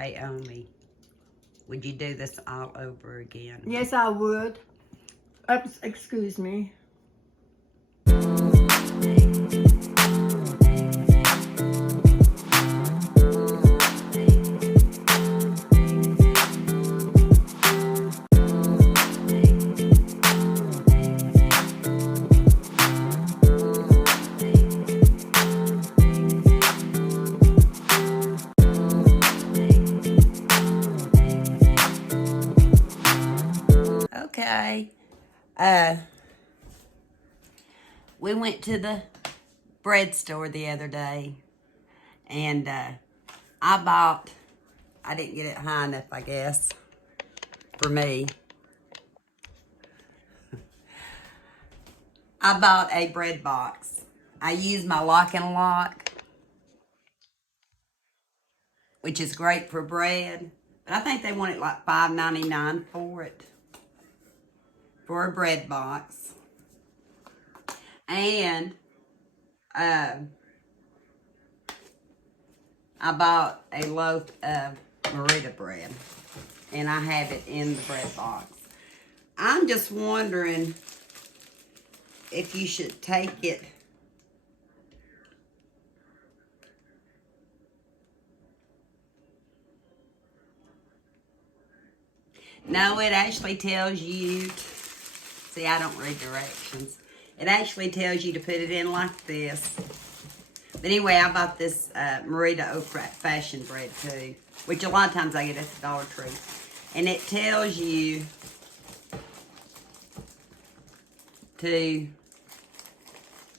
Hey, Omi, would you do this all over again? Yes, I would. Oops, excuse me. Okay. We went to the bread store the other day, and I didn't get it high enough, I guess, for me. I bought a bread box. I use my lock and lock, which is great for bread, but I think they wanted like $5.99 for it, for a bread box. And I bought a loaf of Merita bread, and I have it in the bread box. I'm just wondering if you should take it No, it actually tells you, see, I don't read directions. It actually tells you to put it in like this. But anyway, I bought this Merita old fashioned bread too, which a lot of times I get at the Dollar Tree. And it tells you to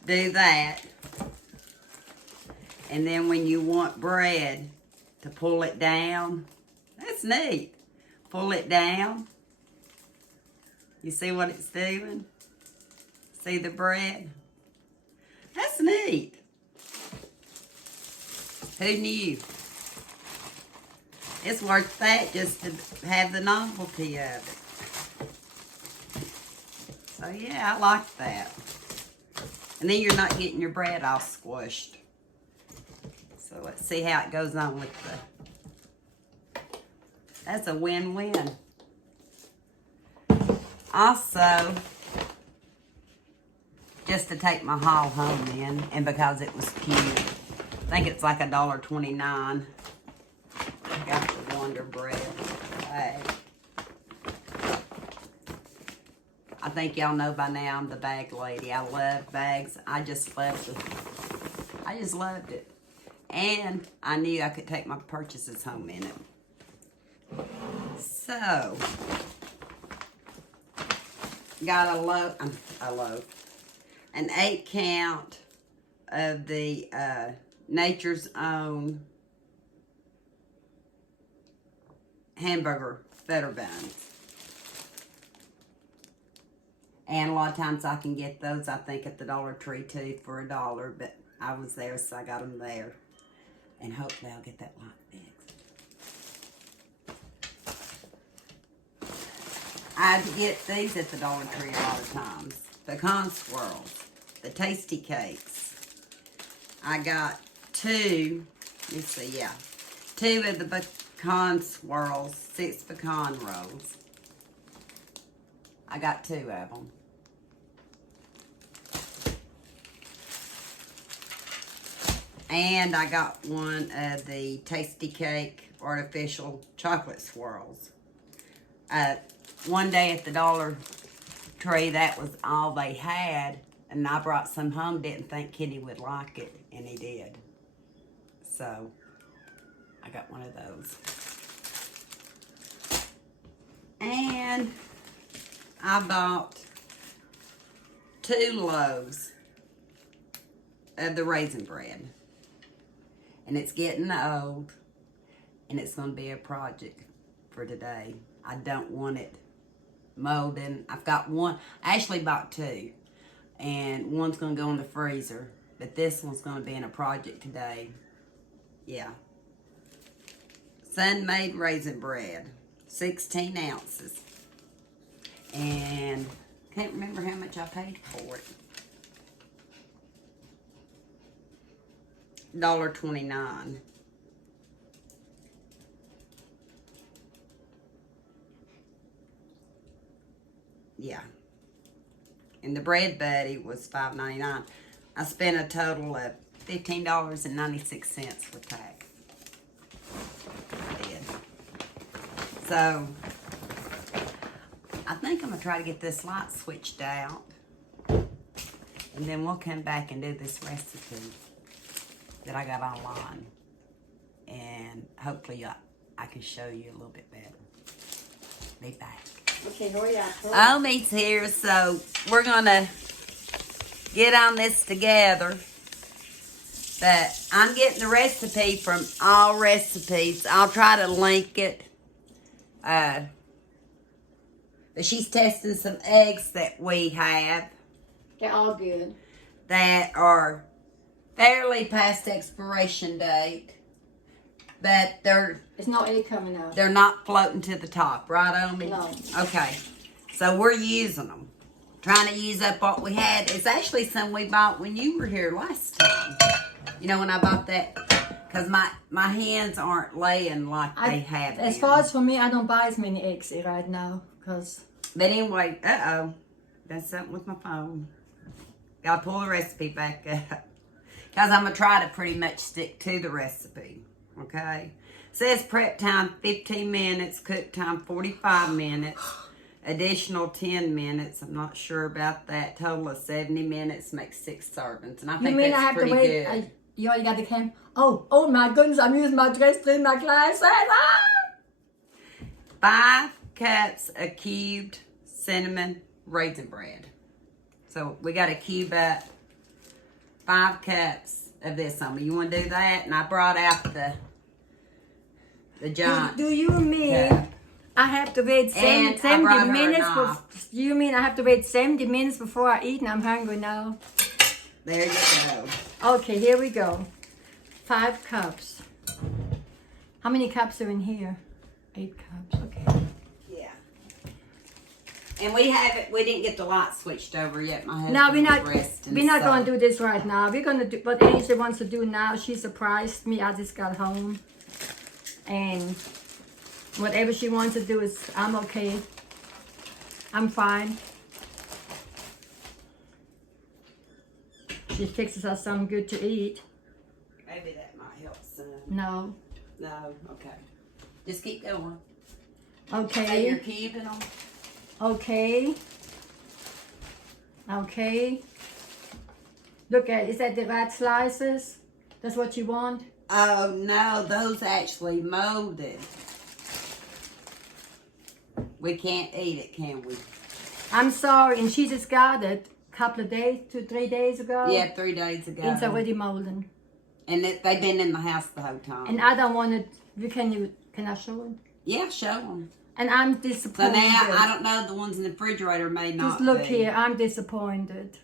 do that. And then when you want bread, to pull it down. That's neat. Pull it down. You see what it's doing? See the bread? That's neat. Who knew? It's worth that just to have the novelty of it. So yeah, I like that. And then you're not getting your bread all squished. So let's see how it goes on with the... That's a win-win. Also, just to take my haul home in, and because it was cute, I think it's like $1.29. I got the Wonder Bread bag. I think y'all know by now I'm the bag lady. I love bags. I just loved it. And I knew I could take my purchases home in it. So, got an 8 count of the Nature's Own hamburger butter buns. And a lot of times I can get those, I think, at the Dollar Tree too for $1, but I was there, so I got them there. And hopefully I'll get that lot fixed. I get these at the Dollar Tree a lot of times. Pecan swirls, the tasty cakes. I got 2, let's see, yeah. 2 of the pecan swirls, 6 pecan rolls. I got 2 of them. And I got one of the Tasty Cake artificial chocolate swirls. One day at the Dollar Tree, that was all they had. And I brought some home, didn't think Kenny would like it, and he did. So, I got one of those. And I bought 2 loaves of the raisin bread. And it's getting old, and it's going to be a project for today. I don't want it molding. I've got one. I actually bought 2, and one's going to go in the freezer, but this one's going to be in a project today. Yeah. Sun-made raisin bread, 16 ounces. And can't remember how much I paid for it. $1.29. Yeah. And the bread buddy was $5.99. I spent a total of $15.96 for tax. I did. So, I think I'm going to try to get this light switched out. And then we'll come back and do this recipe that I got online. And hopefully I can show you a little bit better. Be back. Okay, hurry up. Oh, me's here, so we're going to get on this together. But I'm getting the recipe from All Recipes. I'll try to link it. But she's testing some eggs that we have. They're all good. That are fairly past expiration date. But It's no egg coming out. they're not floating to the top, right, Omi? No. Okay. So we're using them. Trying to use up what we had. It's actually some we bought when you were here last time. You know, when I bought that. Because my hands aren't laying like they have been. As far as for me, I don't buy as many eggs right now. But anyway, that's something with my phone. Gotta pull the recipe back up. Because I'm going to try to pretty much stick to the recipe. Okay? Says prep time 15 minutes, cook time 45 minutes, additional 10 minutes. I'm not sure about that. Total of 70 minutes makes 6 servings. And I think that's pretty good. You already got the cam? Oh my goodness, I'm using my dress to clean my glasses. 5 cups of cubed cinnamon raisin bread. So we got to cube up 5 cups of this on me. You want to do that? And I brought out the giant. Do you mean cup. I have to wait 70 minutes? Do you mean I have to wait 70 minutes before I eat and I'm hungry now? There you go. Okay, here we go. 5 cups. How many cups are in here? 8 cups, okay. Yeah. And we didn't get the light switched over yet. My husband No, we're was not. resting, We're not so. going to do this right now. We're going to do what Asia wants to do now. She surprised me. I just got home, and whatever she wants to do is, I'm okay. I'm fine. She fixes us something good to eat. Maybe that might help some. No. No, okay. Just keep going. Okay. So you're cubing them? Okay. Okay. Look at, is that the right slices? That's what you want? Oh, no, those actually molded. We can't eat it, can we? I'm sorry, and she just got it a couple of days, 2, 3 days ago. Yeah, 3 days ago. It's already molding. And they've been in the house the whole time. And I don't want it. Can I show it? Yeah, show them. And I'm So disappointed. now, I don't know, the ones in the refrigerator may not Just look be. here, I'm disappointed.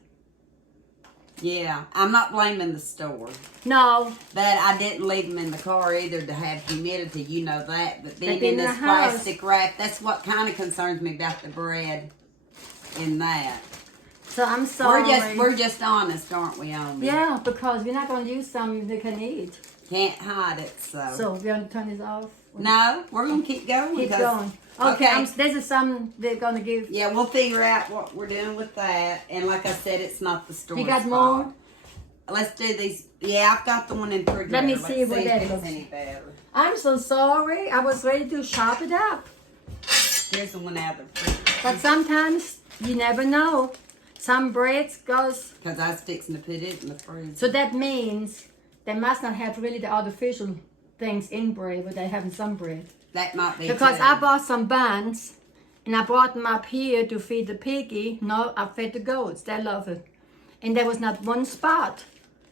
Yeah, I'm not blaming the store. No. But I didn't leave them in the car either to have humidity, you know that. But being in in the this house. plastic wrap, that's what kind of concerns me about the bread in that. So I'm sorry. We're just honest, aren't we, Omi? Yeah, because we're not going to use something they can eat. Can't hide it, so. So we're going to turn this off? No, we're going to keep going. Keep 'cause- going. Okay, Okay. this is something they're going to give. Yeah, we'll figure out what we're doing with that. And like I said, it's not the store's You got fault. more? Let's do these. Yeah, I've got the one in the refrigerator. Let me Let's see what that if it's looks any better. I'm so sorry. I was ready to chop it up. Here's the one out of the refrigerator. But sometimes you never know. Some breads goes. Because I was fixing to put it in the freezer. So that means they must not have really the artificial things in bread, but they have in some bread. That might be Because too. I bought some buns and I brought them up here to feed the piggy. No, I fed the goats. They love it. And there was not one spot.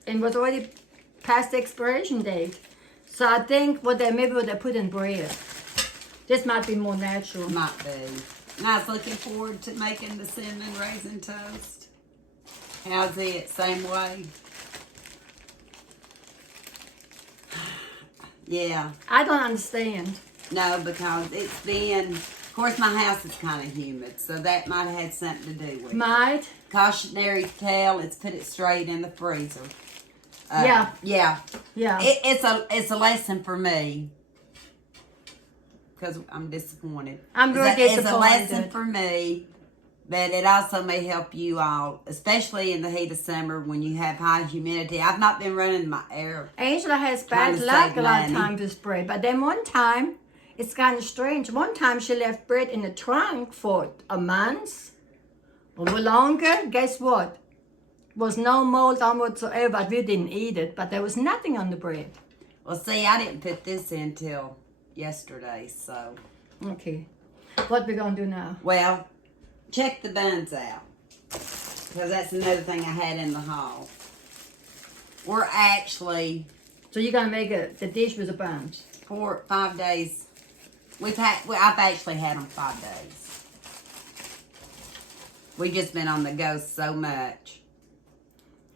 And it was already past the expiration date. So I think maybe what they put in bread. This might be more natural. Might be. And I was looking forward to making the cinnamon raisin toast. How's it? Same way? Yeah. I don't understand. No, because it's been, of course my house is kind of humid, so that might have had something to do with it. Might. Cautionary tale, it's put it straight in the freezer. Yeah. Yeah. Yeah. It's a lesson for me. Because I'm disappointed. I'm very It's a disappointed. lesson for me But it also may help you all, especially in the heat of summer when you have high humidity. I've not been running my air. Angela has Trying bad to luck save a lot of money. times with bread. But then one time, it's kind of strange. One time she left bread in the trunk for a month or longer. Guess what? Was no mold on whatsoever, but we didn't eat it. But there was nothing on the bread. Well, see, I didn't put this in till yesterday, so. Okay. What we gonna do now? Well, check the buns out. Because that's another thing I had in the haul. We're actually So you're gonna make the dish with the buns. 5 days. I've actually had them 5 days. We've just been on the go so much.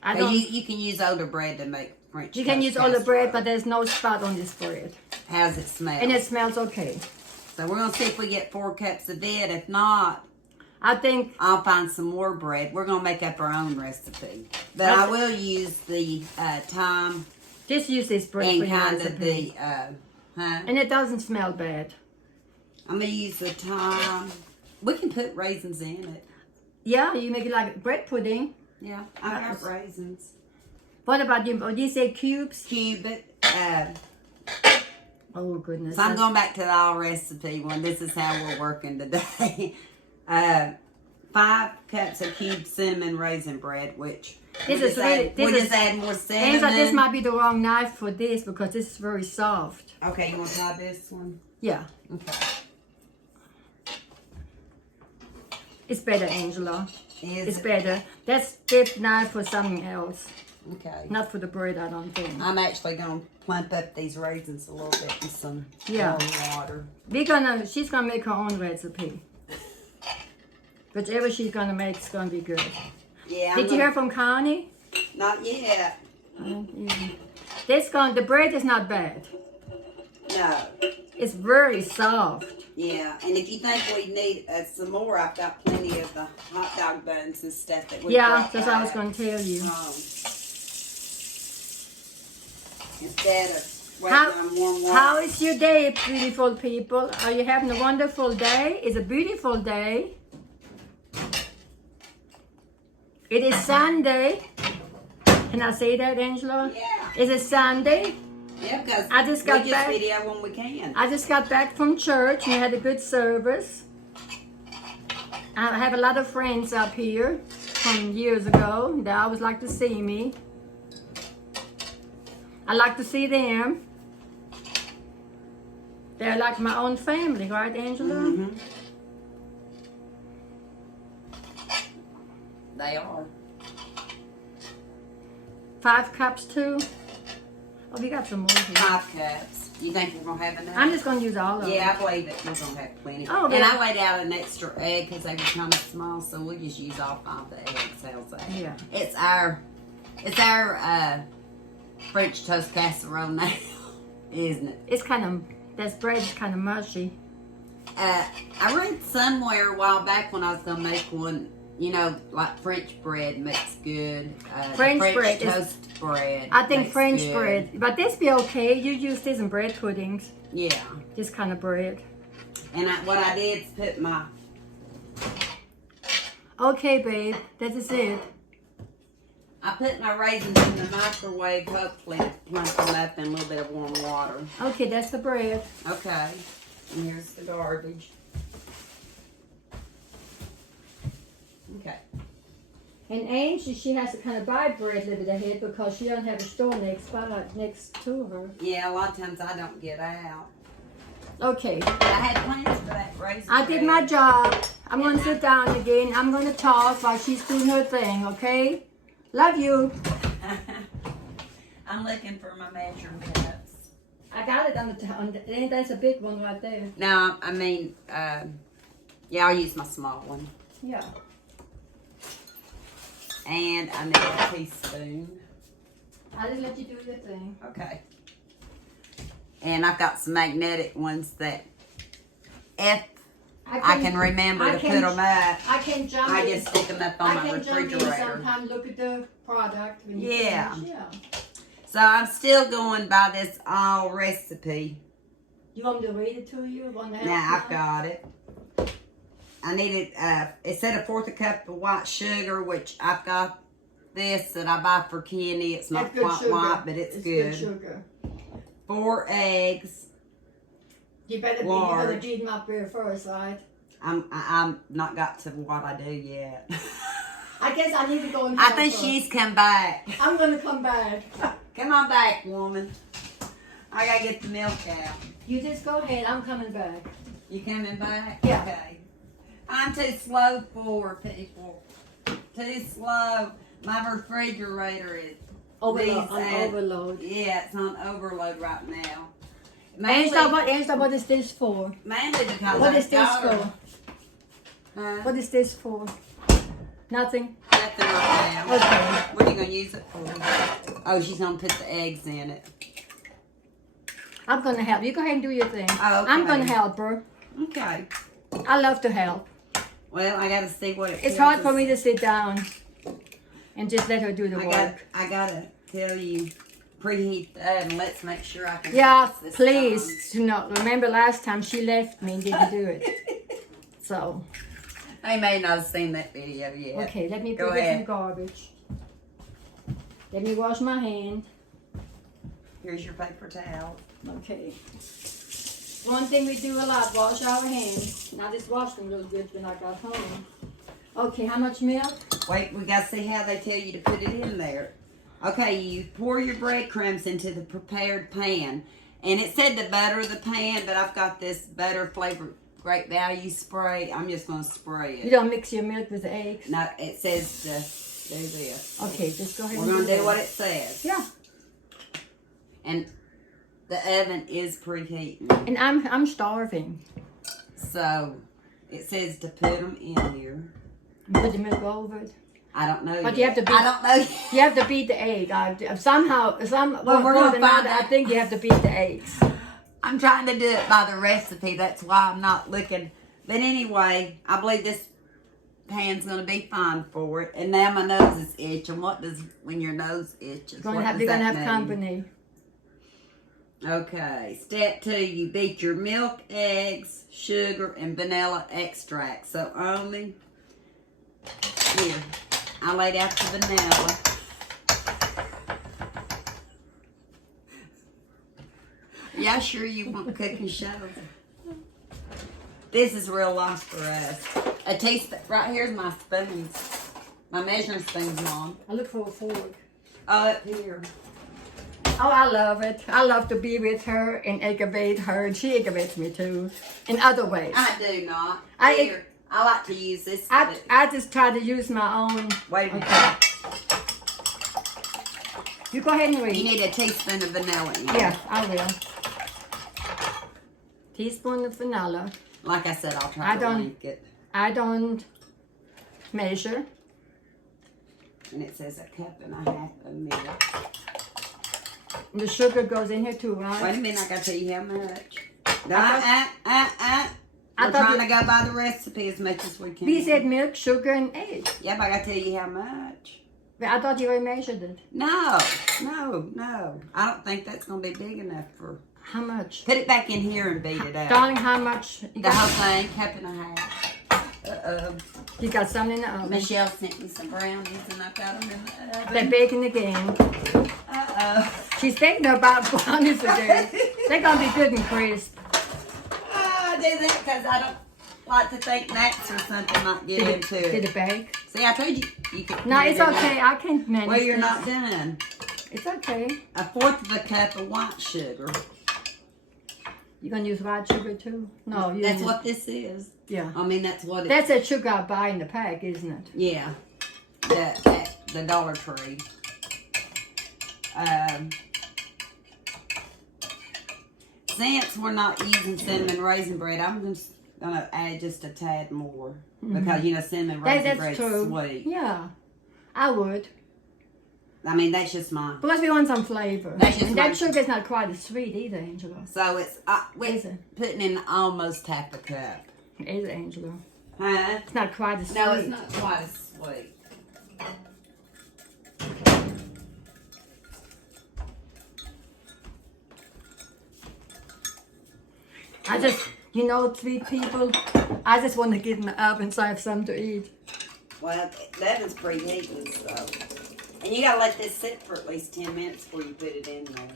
I But don't. you can use older bread to make French You can toast use all the bread, casserole. but there's no spot on this bread, How's it smell? and it smells okay. So we're going to see if we get 4 cups of it. If not, I think I'll find some more bread. We're going to make up our own recipe. But I will use the thyme just use this bread for and your kind of recipe. the, And it doesn't smell bad. I'm going to use the thyme. We can put raisins in it. Yeah, you make it like bread pudding. Yeah, I got raisins. What about you? Oh, you say cubes? Cube it. Oh goodness. So I'm going back to the all recipe one. This is how we're working today. 5 cups of cubed cinnamon raisin bread, which This we is just really- add, this we is- just add more Angela, cinnamon. this might be the wrong knife for this because this is very soft. Okay, you want to try this one? Yeah, Okay. it's better, Angela. Is It's it? better. That's this knife for something else, Okay. not for the bread. I don't think. I'm actually going to plump up these raisins a little bit in some Yeah. warm water. She's gonna make her own recipe. Whichever she's gonna make is gonna be good. Yeah. Did you hear from Connie? Not yet. The bread is not bad. No. It's very soft. Yeah, and if you think we need some more, I've got plenty of the hot dog buns and stuff that we Yeah, brought that's what I was back. gonna tell you. Instead of waiting on warm water. How is your day, beautiful people? Are you having a wonderful day? It's a beautiful day. It is Sunday. Can I say that, Angela? Yeah. It's a Sunday. Yeah, because I just got we back. just video when we can. I just got back from church and had a good service. I have a lot of friends up here from years ago. They always like to see me. I like to see them. They're like my own family, right, Angela? Mm-hmm. They are. 5 cups too. Oh, we got some more here. 5 cups. You think we're going to have enough? I'm just gonna use all of them. Yeah, I believe that we're going to have plenty. Oh, and yeah. I laid out an extra egg because they were kind of small, so we'll just use all 5 of the eggs. How's that? Yeah. It's our French toast casserole now, isn't it? It's kind of, that bread is kind of mushy. I read somewhere a while back when I was going to make one, you know, like French bread makes good. French French bread is- toast bread. I think makes French good. bread, but this be okay. You use this in bread puddings. Yeah. This kind of bread. And what I did is put my, Okay, babe, that is it. I put my raisins in the microwave, hopefully to plump them up in a little bit of warm water. Okay, that's the bread. Okay. And here's the garbage. Okay. And Angie, she has to kind of buy bread a little bit ahead because she doesn't have a store next to her. Yeah, a lot of times I don't get out. Okay, I had plans for that raisin I did bread. my job. I'm going to sit down again. I'm going to talk while she's doing her thing, okay? Love you. I'm looking for my measurements. I got it on the that's a big one right there. No, I mean, yeah, I'll use my small one. Yeah. And I need a teaspoon. I just let you do your thing. Okay. And I've got some magnetic ones that if I can remember to put them up, I can jump I in. just stick them up on I my can jump in refrigerator. sometime, look at the product. When you Yeah. finish. Yeah. So I'm still going by this all recipe. You want me to read it to you? Want to help Now you? I've got it. I needed, it said a fourth a cup of white sugar, which I've got this that I buy for Kenny. It's not That's good quite sugar. white, but it's good. Good sugar. 4 eggs. You better beat them up here first, right? I'm not got to what I do yet. I guess I need to go and I help think her. she's come back. I'm gonna come back. Come on back, woman. I gotta get the milk out. You just go ahead. I'm coming back. You coming back? Yeah. Okay. I'm too slow for people. Too slow. My refrigerator is Overload. Yeah, it's on overload right now. Angela, what is this for? Mainly because What is this daughter, for? Huh? What is this for? Nothing? Nothing right now. Okay. What are you gonna use it for? Oh, she's gonna put the eggs in it. I'm gonna help. You go ahead and do your thing. Oh, okay. I'm gonna help her. Okay. I love to help. Well, I gotta see what it It's tells hard for us. me to sit down and just let her do the work. I gotta tell you, preheat the oven. Let's make sure I can. Yeah, do this please. Do not remember last time she left me and didn't do it. So. They may not have seen that video yet. Okay, let me Go put it in ahead. the garbage. Let me wash my hand. Here's your paper towel. Okay. One thing we do a lot, wash our hands. And I just washed them real good when I got home. Okay, how much milk? Wait, we gotta see how they tell you to put it in there. Okay, you pour your breadcrumbs into the prepared pan. And it said to butter the pan, but I've got this butter flavored Great Value spray. I'm just gonna spray You it. don't mix your milk with the eggs? No, it says to do this. Okay, just go ahead We're and gonna do that. what it says. Yeah. And the oven is preheating. And I'm starving. So it says to put them in here. Put the milk over it. I don't know. But yet. you have to beat- I don't know. You have to beat the egg. Well, we're gonna find I out. think you have to beat the eggs. I'm trying to do it by the recipe. That's why I'm not looking. But anyway, I believe this pan's gonna be fine for it. And now my nose is itching. What does when your nose itches? You're what gonna does that have mean? company. Okay. Step 2: you beat your milk, eggs, sugar, and vanilla extract. So only here. I laid out the vanilla. Yeah, sure you want cooking shows. This is real life for us. A teaspoon. Right here's my spoons. My measuring spoon's on. I look for a fork. Oh, up here. Oh, I love it. I love to be with her and aggravate her, and she aggravates me too, in other ways. I do not. I- Here. I like to use this. I just try to use my own. Wait a minute. Okay. You go ahead and You read. need a teaspoon of vanilla in it. Yeah, I will. Teaspoon of vanilla. Like I said, I'll try to link it. I don't measure. And it says a cup and a half of milk. And the sugar goes in here too, right? Wait a minute, I gotta tell you how much. I We're thought trying to go by the recipe as much as we can. We said milk, sugar, and eggs. Yeah, but I gotta tell you how much. But I thought you already measured it. No. I don't think that's gonna be big enough for. How much? Put it back in here and beat it up. Darling, how much? You The whole got, thing, cup and a half. you got some in the oven. Michelle sent me some brownies and I've got them in the oven. They're baking again. She's thinking about brownies today. They're going to be good and crisp. I do that because I don't like to think gnats or something might get into Did it. it bake? See, I told you you could. No, put it it's in okay. there. I can't manage Well, you're this. not done. It's okay. A fourth of a cup of white sugar. You going to use white sugar too? No, you That's use- what this is. Yeah. I mean, that's what it. That's that sugar I buy in the pack, isn't it? Yeah. At the Dollar Tree. Since we're not using cinnamon raisin bread, I'm just gonna add just a tad more because you know cinnamon raisin That's bread's true. sweet. Yeah. I would. I mean, that's just my. Because we want some flavor. That's just And my- that sugar's not quite as sweet either, Angela. So it's Is it? putting in almost half a cup. Is it, Angela? Huh? It's not quite as No, sweet. it's not quite as sweet. You know, sweet people, I just want to get in the oven so I have something to eat. Well, that is preheating, so. And you gotta let this sit for at least 10 minutes before you put it in there.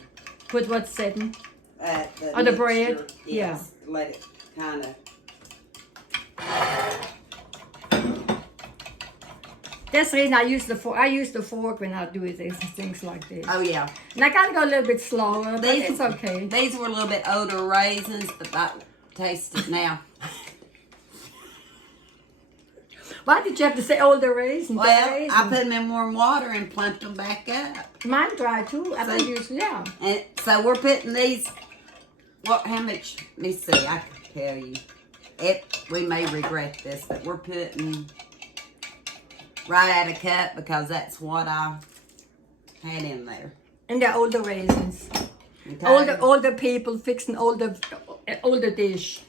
Put what's sitting? The bread? mixture. Yes, yeah. Let it kind of. That's the reason I use the fork. I use the fork when I do things like this. Oh, yeah. And I gotta go a little bit slower, but it's okay. These were a little bit older raisins, but I taste it now. Why did you have to say older raisins? Well, I put them in warm water and plumped them back up. Mine dry too. I use, yeah. And so we're putting these. What? How much? Let me see. I can tell you. We may regret this, but we're putting right out of cup because that's what I had in there. And they're older raisins. Okay. Older people fixing older dish.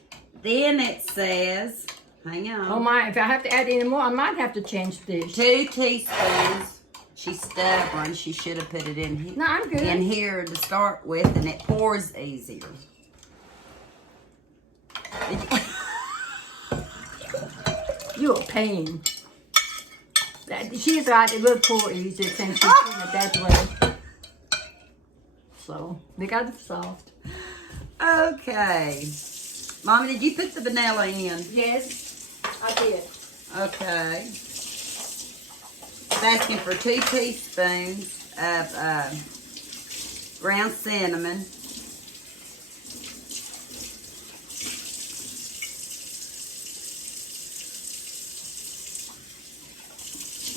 Then it says, hang on. Oh my! If I have to add any more, I might have to change the dish. 2 teaspoons. She's stubborn. She should have put it in here. No, I'm good. In here to start with, and it pours easier. You're a pain. She's right. It will pour easier since she's doing it that way. So they got it soft. Okay. Mommy, did you put the vanilla in? Yes, I did. Okay. It's asking for 2 teaspoons of ground cinnamon.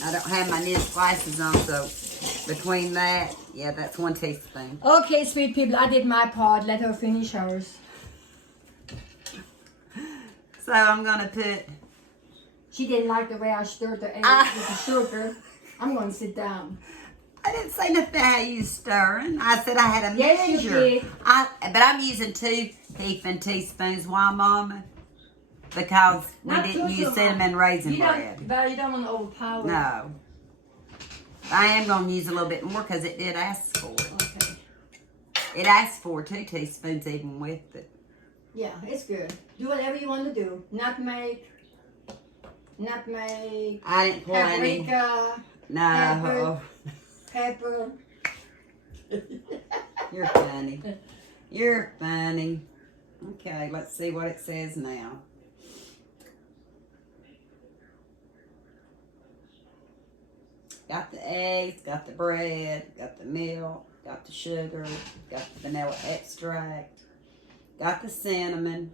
I don't have my knit glasses on, so between that, yeah, that's 1 teaspoon. Okay, sweet people, I did my part. Let her finish hers. So I'm gonna put. She didn't like the way I stirred the eggs with the sugar. I'm gonna sit down. I didn't say nothing how you stirring. I said I had a Yes, measure. you did. But I'm using 2 heaping teaspoons. Why, Mama? Because we Not didn't too use much. cinnamon raisin bread. But you don't want to overpower. No. I am going to use a little bit more because it did ask for it. Okay. It asked for 2 teaspoons even with it. Yeah, it's good. Do whatever you want to do. Nutmeg. I didn't pour any. Paprika. No. Pepper. You're funny. You're funny. Okay, let's see what it says now. Got the eggs, got the bread, got the milk, got the sugar, got the vanilla extract, got the cinnamon,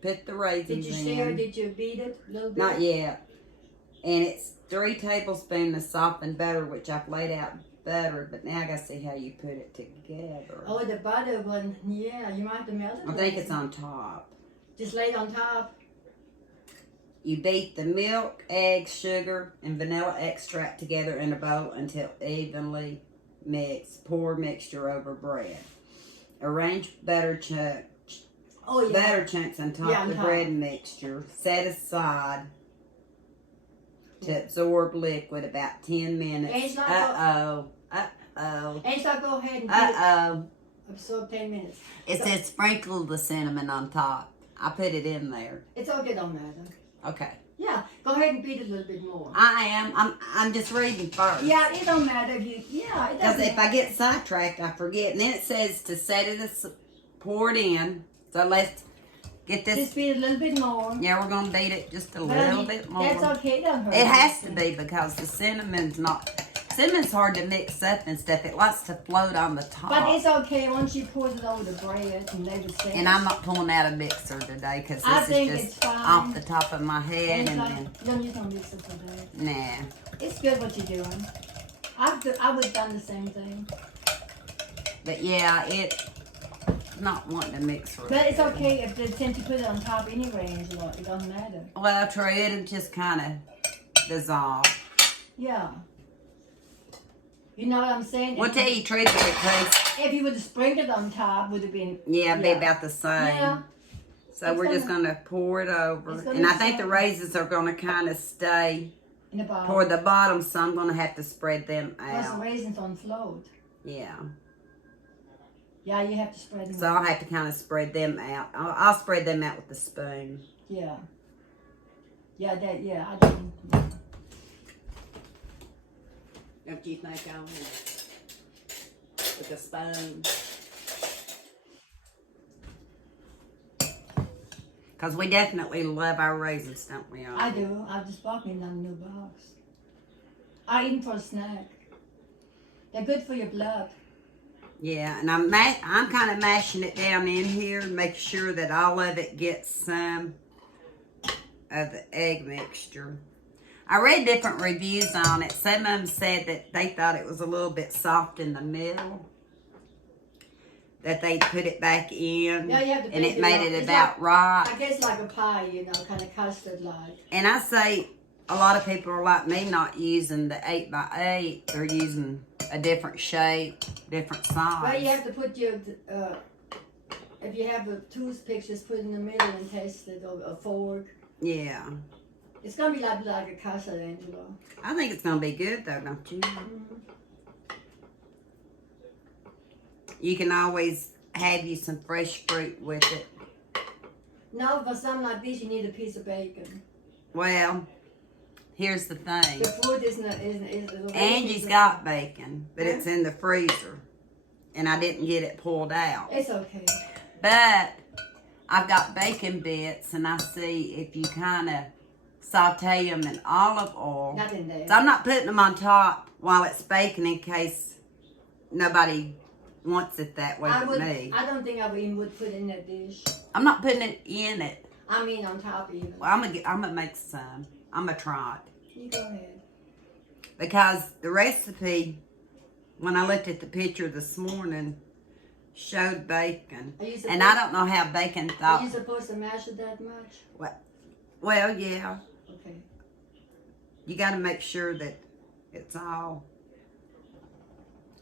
put the raisins Did you in. share? Did you beat it a little bit? Not yet. And it's 3 tablespoons of softened butter, which I've laid out butter, but now I gotta see how you put it together. Oh, the butter one. Yeah, you might have to melt it. I think it's on top. Just lay it on top. You beat the milk, eggs, sugar, and vanilla extract together in a bowl until evenly mixed. Pour mixture over bread. Arrange butter chunks on top of the bread mixture. Set aside to absorb liquid about 10 minutes. Uh-oh. And so go ahead and absorb 10 minutes. It says sprinkle the cinnamon on top. I put it in there. It's okay, don't matter. Okay. Yeah, go ahead and beat it a little bit more. I am. I'm just reading first. Yeah, it don't matter if you. Yeah, it doesn't. Because if I get sidetracked, I forget. And then it says to set it, pour it in. So let's get this. Just beat it a little bit more. Yeah, we're gonna beat it just a little bit more. That's okay, don't hurt. It has to be because the cinnamon's hard to mix up and stuff. It likes to float on the top. But it's okay once you pour it over the bread and let it set. And I'm not pulling out a mixer today because this is just off the top of my head. And then you don't use no mixer for that. Nah. It's good what you're doing. I would have done the same thing. But yeah, it's not wanting to mix for But it's okay if since you put it on top anyway, Angela, it doesn't matter. Well, try it and just kind of dissolve. Yeah. You know what I'm saying? We'll tell you truth if it tastes. If you would have sprinkled on top, would have been. Yeah, it'd be about the same. Yeah. So we're just going to pour it over. And I think the raisins are going to kind of stay in the bottom. toward the bottom, so I'm going to have to spread them Plus the out. raisins on float. Yeah. Yeah, you have to spread them So out. I'll have to kind of spread them out. I'll spread them out with the spoon. Yeah. Yeah, I don't. Don't you think I will? With a spoon. Because we definitely love our raisins, don't we all? I do. I just bought me another new box. I eat them for a snack. They're good for your blood. Yeah, and I'm kind of mashing it down in here and making sure that all of it gets some of the egg mixture. I read different reviews on it. Some of them said that they thought it was a little bit soft in the middle. That they put it back in. Yeah, you have to and it bake made it about right. I guess like a pie, you know, kind of custard-like. And I say a lot of people are like me, not using the 8x8. They're using a different shape, different size. Well, you have to put your, if you have a toothpick, just put it in the middle and taste it, or a fork. Yeah. It's going to be like a custard, Angela. I think it's going to be good, though, don't you? Mm-hmm. You can always have you some fresh fruit with it. No, for something like this, you need a piece of bacon. Well, here's the thing. The fruit isn't Angie's got bacon, but it's in the freezer. And I didn't get it pulled out. It's okay. But I've got bacon bits, and I see if you kind of saute them in olive oil. Not in there. So I'm not putting them on top while it's baking in case nobody wants it that way with me. I don't think I would put it in a dish. I'm not putting it in it. I mean on top even. Well, I'm gonna make some. I'm gonna try it. You go ahead. Because the recipe, when I looked at the picture this morning, showed bacon. And I don't know how bacon thought. Are you supposed to mash it that much? What? Well, yeah. Okay. You got to make sure that it's all.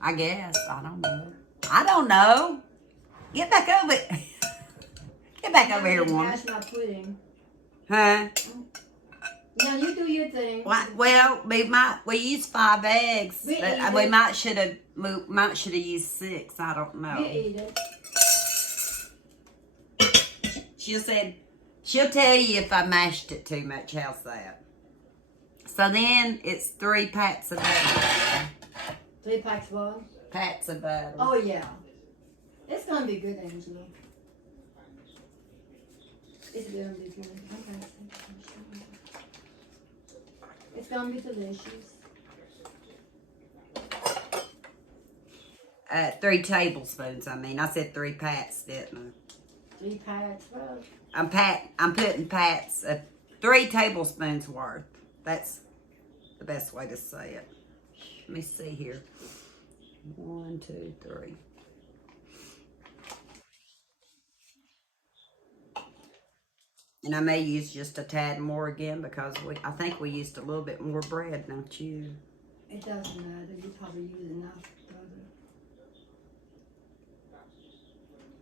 I guess. I don't know. I don't know. Get back over it. Get back over here, woman. Mash my pudding. Huh? Now you do your thing. Well, we used 5 eggs. We might should have used 6. I don't know. You eat it. She'll tell you if I mashed it too much. How's that? So then it's 3 pats of butter. 3 packs what? Pats of butter. Oh yeah. It's gonna be good, Angela. It's gonna be good. Okay. It's gonna be delicious. 3 tablespoons. I said 3 pats, didn't I? 3 packs. Well, I'm putting pats of 3 tablespoons worth. That's the best way to say it. Let me see here. 1, 2, 3. And I may use just a tad more again because I think we used a little bit more bread, don't you? it doesn't matter. You probably use enough butter.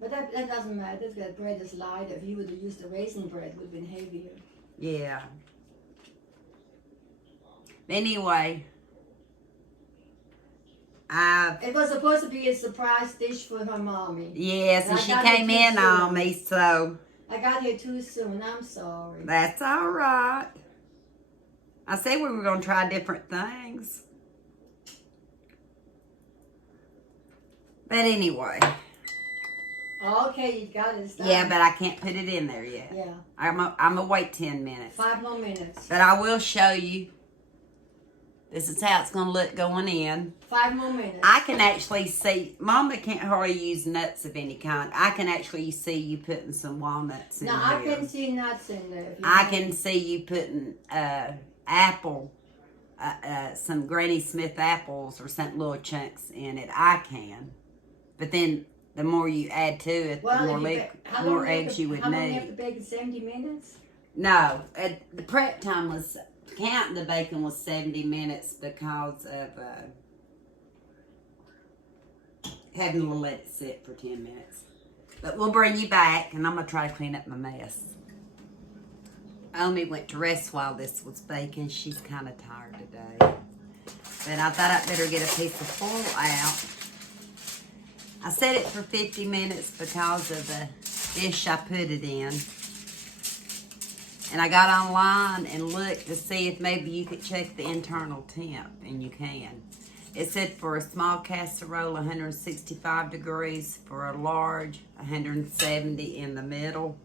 But that doesn't matter. That bread is lighter. If you would have used the raisin bread, it would have been heavier. Yeah. Anyway, it was supposed to be a surprise dish for her mommy. Yes, and she came in on me, so. I got here too soon. I'm sorry. That's all right. I said we were going to try different things. But anyway. Okay, you got it. Yeah, but I can't put it in there yet. Yeah. I'm going to wait 10 minutes. 5 more minutes. But I will show you. This is how it's going to look going in. 5 more minutes. I can actually see, Mama can't hardly use nuts of any kind. I can actually see you putting some walnuts in there. Now, I can see nuts in there. I can see you putting apple, some Granny Smith apples or some little chunks in it. I can. But then the more you add to it, the more eggs you would need. How long do you have to bake it? 70 minutes? No. The prep time was... Counting the bacon was 70 minutes because of having to let it sit for 10 minutes. But we'll bring you back, and I'm going to try to clean up my mess. Omi went to rest while this was baking. She's kind of tired today. But I thought I'd better get a piece of foil out I set it for 50 minutes because of the dish I put it in. And I got online and looked to see if maybe you could check the internal temp, and you can. It said for a small casserole, 165 degrees. For a large, 170 in the middle.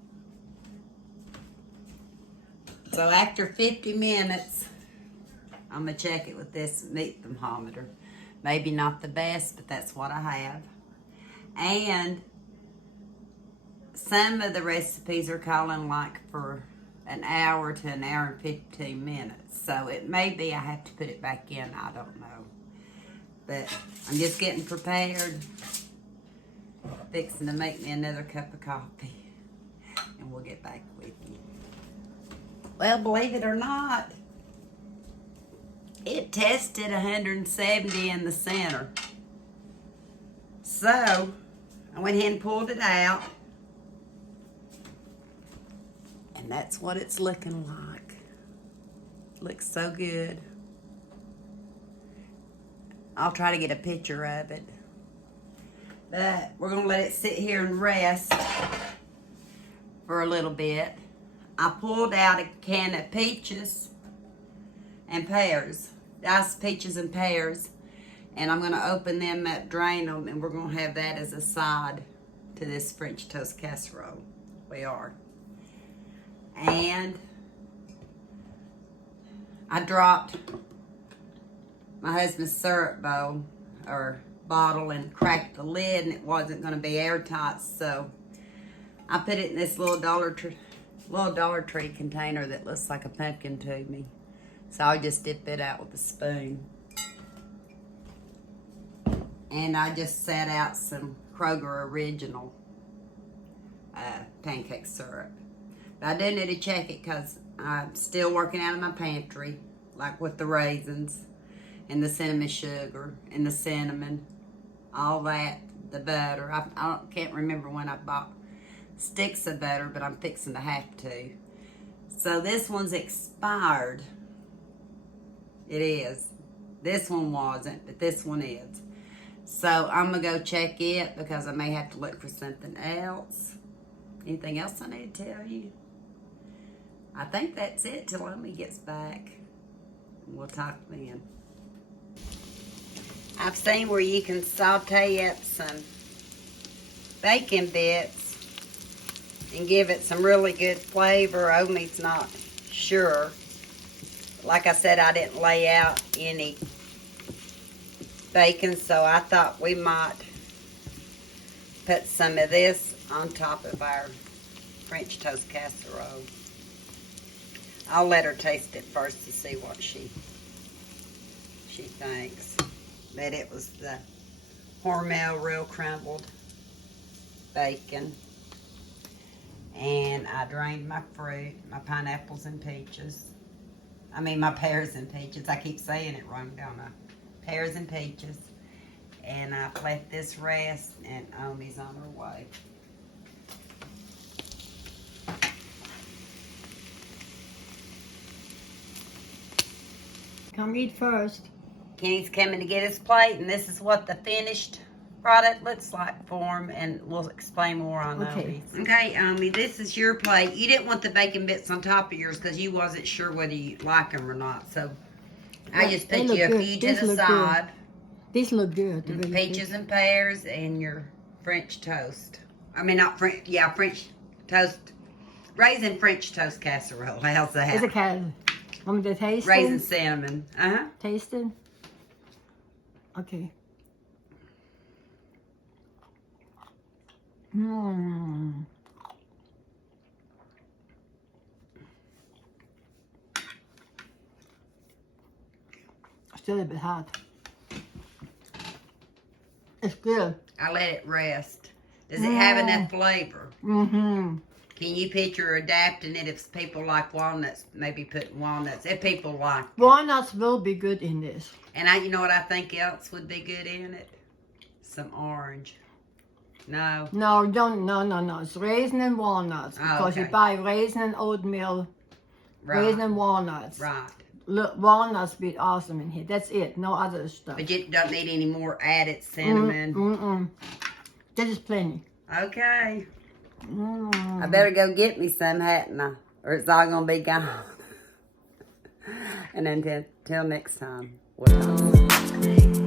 So after 50 minutes, I'm going to check it with this meat thermometer. Maybe not the best, but that's what I have. And some of the recipes are calling like for an hour to an hour and 15 minutes. So it may be I have to put it back in. I don't know. But I'm just getting prepared. Fixing to make me another cup of coffee. And we'll get back with you. Well, believe it or not, it tested 170 in the center. So I went ahead and pulled it out. And that's what it's looking like. Looks so good. I'll try to get a picture of it. But we're going to let it sit here and rest for a little bit. I pulled out a can of peaches and pears. Diced peaches and pears. And I'm going to open them up, drain them, and we're going to have that as a side to this French toast casserole. We are. And I dropped my husband's syrup bowl or bottle and cracked the lid, and it wasn't going to be airtight, so I put it in this little Dollar Tree container that looks like a pumpkin to me. So I just dip it out with a spoon. And I just set out some Kroger Original pancake syrup. But I do need to check it because I'm still working out of my pantry, like with the raisins and the cinnamon sugar and the cinnamon, all that, the butter. I can't remember when I bought sticks of butter, but I'm fixing to have to. So this one's expired. It is. This one wasn't, but this one is. So I'm going to go check it because I may have to look for something else. Anything else I need to tell you? I think that's it till Amy gets back. We'll talk then. I've seen where you can saute up some bacon bits and give it some really good flavor. Amy's not sure. Like I said, I didn't lay out any bacon, so I thought we might put some of this on top of our French toast casserole. I'll let her taste it first to see what she thinks. But it was the Hormel real crumbled bacon. And I drained my fruit, my pineapples and peaches. I mean my pears and peaches. I keep saying it wrong, don't I? Pears and peaches. And I've let this rest, and Amy's on her way. Come eat first. Kenny's coming to get his plate, and this is what the finished product looks like for him, and we'll explain more on Okay. those. Okay, Amy, this is your plate. You didn't want the bacon bits on top of yours because you wasn't sure whether you like them or not, so I just put you a few to the side. These look good. Really Peaches good. and pears and your French toast. I mean, not French, yeah, French toast. Raisin French toast casserole. How's that? It's a can. Want me to taste Raisin it? cinnamon. Taste it? Okay. Mmm. Still a bit hot. It's good. I let it rest. Does it have enough flavor? Mm-hmm. Can you picture adapting it if people like walnuts, maybe putting walnuts, if people like it? Walnuts will be good in this. And you know what I think else would be good in it? Some orange. No. No, don't. No. It's raisin and walnuts. Because you buy raisin and oatmeal, raisin and walnuts. Right. Look, walnuts be awesome in here. That's it. No other stuff. But you don't need any more added cinnamon. This is plenty. Okay. I better go get me some, hadn't I? Or it's all going to be gone. And until next time, we'll talk.